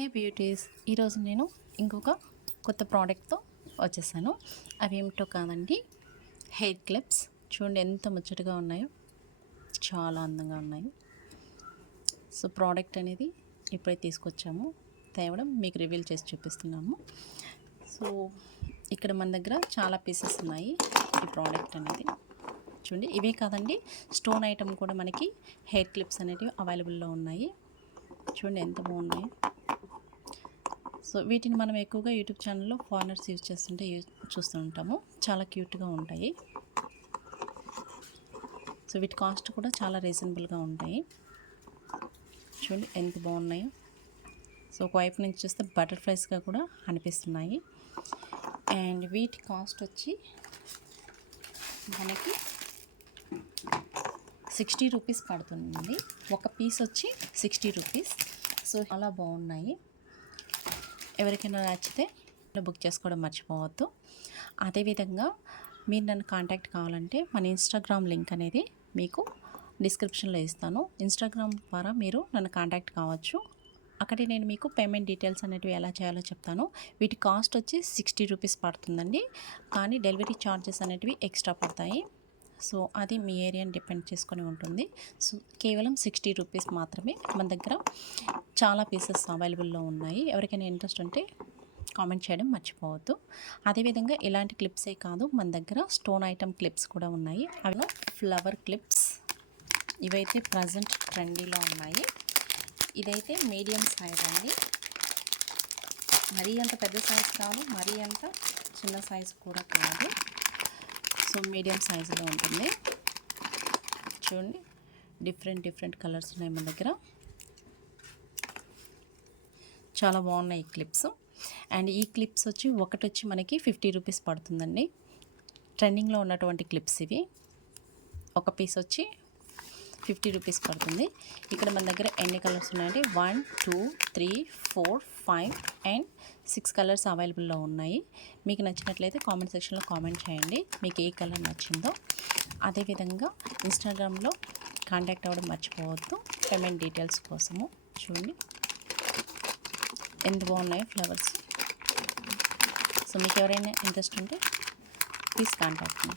ఏ beauties ఈరోజు నేను ఇంకొక కొత్త ప్రోడక్ట్తో వచ్చేసాను. అవి ఏమిటో కాదండి, హెయిర్ క్లిప్స్. చూడండి ఎంత ముచ్చటగా ఉన్నాయో, చాలా అందంగా ఉన్నాయి. సో ప్రోడక్ట్ అనేది ఇప్పుడే తీసుకొచ్చాము, తేవడం మీకు రివీల్ చేసి చూపిస్తున్నాము. సో ఇక్కడ మన దగ్గర చాలా పీసెస్ ఉన్నాయి. ఈ ప్రోడక్ట్ అనేది చూడండి, ఇవే కాదండి, స్టోన్ ఐటమ్ కూడా మనకి హెయిర్ క్లిప్స్ అనేటివి అవైలబుల్లో ఉన్నాయి. చూడండి ఎంత బాగున్నాయి. సో వీటిని మనం ఎక్కువగా యూట్యూబ్ ఛానల్లో ఫారినర్స్ యూజ్ చేస్తుంటే చూస్తూ ఉంటాము. చాలా క్యూట్గా ఉంటాయి. సో వీటి కాస్ట్ కూడా చాలా రీజనబుల్గా ఉంటాయి. చూడండి ఎంత బాగున్నాయో. సో ఒకవైపు నుంచి చూస్తే బటర్ఫ్లైస్గా కూడా అనిపిస్తున్నాయి. అండ్ వీటి కాస్ట్ వచ్చి మనకి 60 రూపీస్ పడుతుంది. ఒక పీస్ వచ్చి 60 రూపీస్. సో చాలా బాగున్నాయి. ఎవరికైనా నచ్చితే బుక్ చేసుకోవడం మర్చిపోవద్దు. అదేవిధంగా మీరు నన్ను కాంటాక్ట్ కావాలంటే మన ఇన్స్టాగ్రామ్ లింక్ అనేది మీకు డిస్క్రిప్షన్లో ఇస్తాను. ఇన్స్టాగ్రామ్ ద్వారా మీరు నన్ను కాంటాక్ట్ కావచ్చు. అక్కడే నేను మీకు పేమెంట్ డీటెయిల్స్ అనేటివి ఎలా చేయాలో చెప్తాను. వీటి కాస్ట్ వచ్చి 60 రూపీస్ పడుతుందండి, కానీ డెలివరీ ఛార్జెస్ అనేటివి ఎక్స్ట్రా పడతాయి. సో అది మీ ఏరియాని డిపెండ్ చేసుకొని ఉంటుంది. సో కేవలం 60 రూపీస్ మాత్రమే. మన దగ్గర చాలా పీసెస్ అవైలబుల్లో ఉన్నాయి. ఎవరికైనా ఇంట్రెస్ట్ ఉంటే కామెంట్ చేయడం మర్చిపోవద్దు. అదేవిధంగా ఇలాంటి క్లిప్సే కాదు, మన దగ్గర స్టోన్ ఐటమ్ క్లిప్స్ కూడా ఉన్నాయి. అవి ఫ్లవర్ క్లిప్స్. ఇవైతే ప్రజెంట్ ట్రెండీలో ఉన్నాయి. ఇదైతే మీడియం సైజ్ అండి, మరీ అంత పెద్ద సైజ్ కాదు, మరీ అంత చిన్న సైజ్ కూడా కాదు. సో మీడియం సైజులో ఉంటుంది. చూడండి డిఫరెంట్ కలర్స్ ఉన్నాయి మన దగ్గర. చాలా బాగున్నాయి ఈ క్లిప్స్. అండ్ ఈ క్లిప్స్ వచ్చి ఒకటి వచ్చి మనకి 50 రూపీస్ పడుతుందండి. ట్రెండింగ్లో ఉన్నటువంటి క్లిప్స్ ఇవి. ఒక పీస్ వచ్చి 50 రూపీస్ పడుతుంది. ఇక్కడ మన దగ్గర ఎన్ని కలర్స్ ఉన్నాయంటే 1 2 3 4 5 అండ్ 6 కలర్స్ అవైలబుల్లో ఉన్నాయి. మీకు నచ్చినట్లయితే కామెంట్ సెక్షన్లో కామెంట్ చేయండి మీకు ఏ కలర్ నచ్చిందో. అదేవిధంగా ఇన్స్టాగ్రామ్లో కాంటాక్ట్ అవ్వడం మర్చిపోవద్దు పేమెంట్ డీటెయిల్స్ కోసము. చూడండి ఎంత బాగున్నాయో ఫ్లవర్స్. సో మీకు ఎవరైనా ఇంట్రెస్ట్ ఉంటే ప్లీజ్ కాంటాక్ట్ మీ.